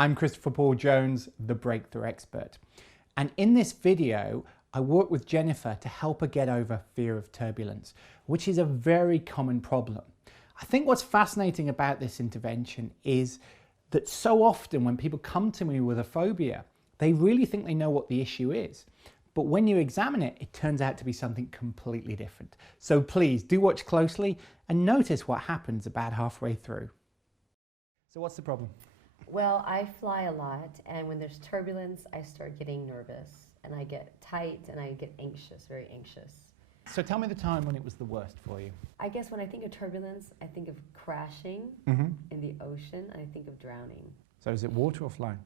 I'm Christopher Paul Jones, the Breakthrough Expert. And in this video, I work with Jennifer to help her get over fear of turbulence, which is a very common problem. I think what's fascinating about this intervention is that so often when people come to me with a phobia, they really think they know what the issue is. But when you examine it, it turns out to be something completely different. So please do watch closely and notice what happens about halfway through. So what's the problem? Well, I fly a lot, and when there's turbulence, I start getting nervous, and I get tight, and I get anxious, very anxious. So tell me the time when it was the worst for you. I guess when I think of turbulence, I think of crashing in the ocean, and I think of drowning. So is it water or flying?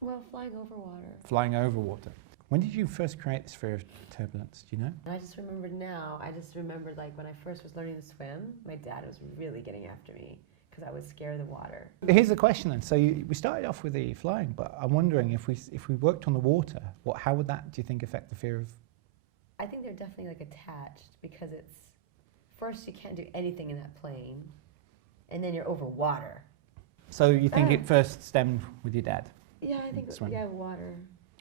Well, flying over water. Flying over water. When did you first create this fear of turbulence? Do you know? And I just remembered now, like when I first was learning to swim, my dad was really getting after me because I was scared of the water. Here's the question then. So we started off with the flying, but I'm wondering if we worked on the water, how would that, do you think, affect the fear of? I think they're definitely like attached because it's, first you can't do anything in that plane, and then you're over water. So you think it first stemmed with your dad? Yeah, I think, yeah, water.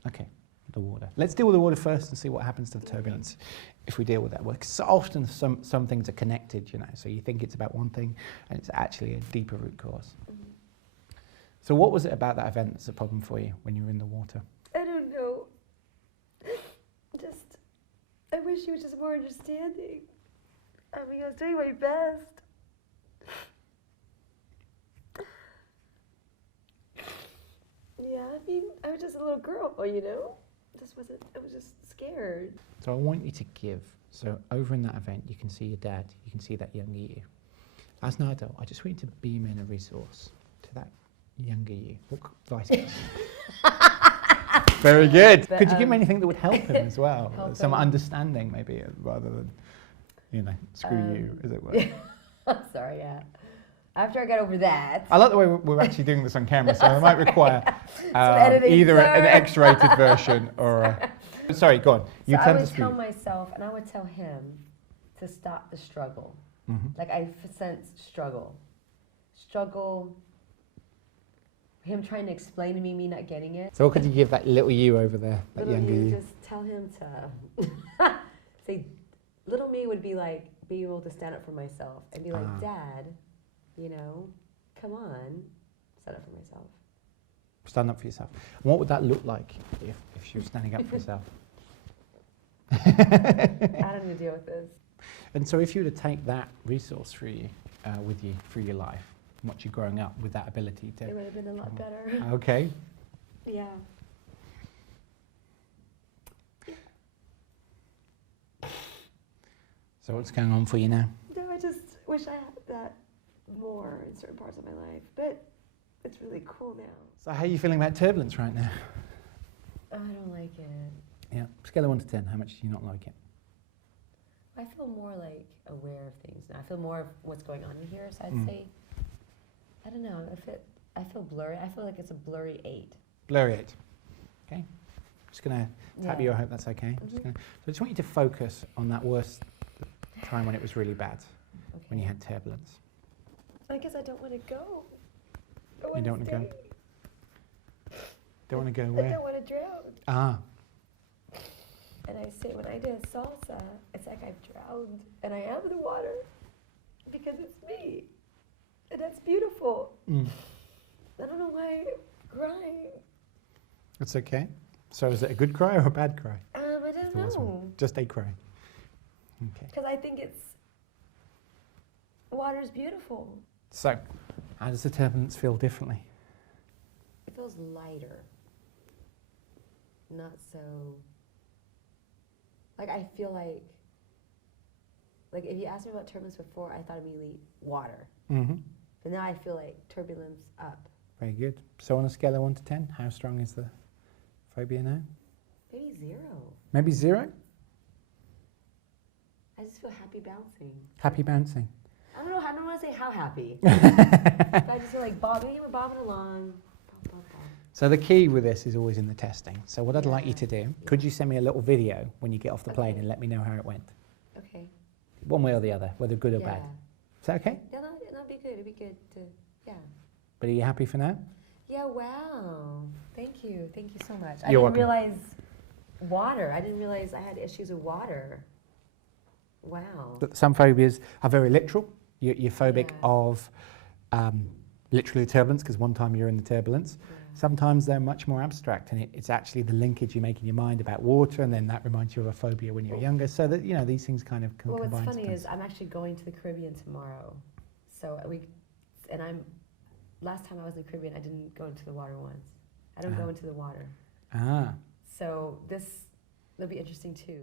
Okay, the water. Let's deal with the water first and see what happens to the turbulence if we deal with that. Well, so often some things are connected, you know, so you think it's about one thing and it's actually a deeper root cause. So what was it about that event that's a problem for you when you were in the water? I don't know. Just, I wish he was just more understanding. I mean, I was doing my best. Yeah, I mean, I was just a little girl, you know? I was just scared. So I want you to give, so over in that event, you can see your dad, you can see that younger you. As an adult, I just want you to beam in a resource to that younger you. What advice? Very good. But, could you give him anything that would help him as well? Some him. understanding maybe, rather than, you know, screw you, as it were. I'm sorry, yeah. After I got over that. I like the way we're actually doing this on camera, so I might require editing, either sir. an X-rated version or a... Sorry, go on. You so tend I would to tell myself, and I would tell him to stop the struggle. Like I sense struggle. Him trying to explain to me not getting it. So what could you give that little you over there, that little younger you? Just tell him to say, little me would be like, be able to stand up for myself and be like, Dad, you know, come on, stand up for myself. Stand up for yourself. And what would that look like if she was standing up for herself? I don't need to deal with this. And so if you were to take that resource through you, with you through your life, and watch you growing up with that ability to... It would have been a lot better. Okay. Yeah. So what's going on for you now? No, I just wish I had that more in certain parts of my life, but it's really cool now. So how are you feeling about turbulence right now? I don't like it. Yeah, scale of 1 to 10, how much do you not like it? I feel more like aware of things now. I feel more of what's going on in here, so I'd say, I don't know, I feel blurry. I feel like it's a blurry 8. Blurry 8. Okay. Just going to tap you, I hope that's okay. So I just want you to focus on that worst time when it was really bad, when you had turbulence. I guess I don't want to go. You don't want to go? Don't want to go I where? don't want to drown. Ah. And I say, when I did salsa, it's like I've drowned, and I am in the water, because it's me, and that's beautiful. I don't know why I'm crying. It's okay. So is it a good cry or a bad cry? I don't know. Just a cry. Okay. Because I think water's beautiful. So, how does the turbulence feel differently? It feels lighter. Not so... Like, I feel like if you asked me about turbulence before, I thought immediately water. But now I feel like turbulence up. Very good. So on a scale of 1 to 10, how strong is the phobia now? Maybe 0. Maybe 0? I just feel happy bouncing. Happy bouncing. I don't want to say how happy. But I just feel like we're bobbing along. So the key with this is always in the testing. So what I'd like you to do, could you send me a little video when you get off the plane and let me know how it went? Okay. One way or the other, whether good or bad. Is that okay? Yeah, that'd be good. It'd be good to, yeah. But are you happy for now? Yeah, wow. Thank you so much. You're I didn't welcome. realize water. I didn't realize I had issues with water. Wow. Some phobias are very literal. You're phobic of literally turbulence because one time you're in the turbulence. Yeah. Sometimes they're much more abstract, and it's actually the linkage you make in your mind about water, and then that reminds you of a phobia when you're younger. So that, you know, these things kind of can Well, combine. what's funny is I'm actually going to the Caribbean tomorrow. So last time I was in the Caribbean, I didn't go into the water once. I don't go into the water. Ah. So that'll be interesting too.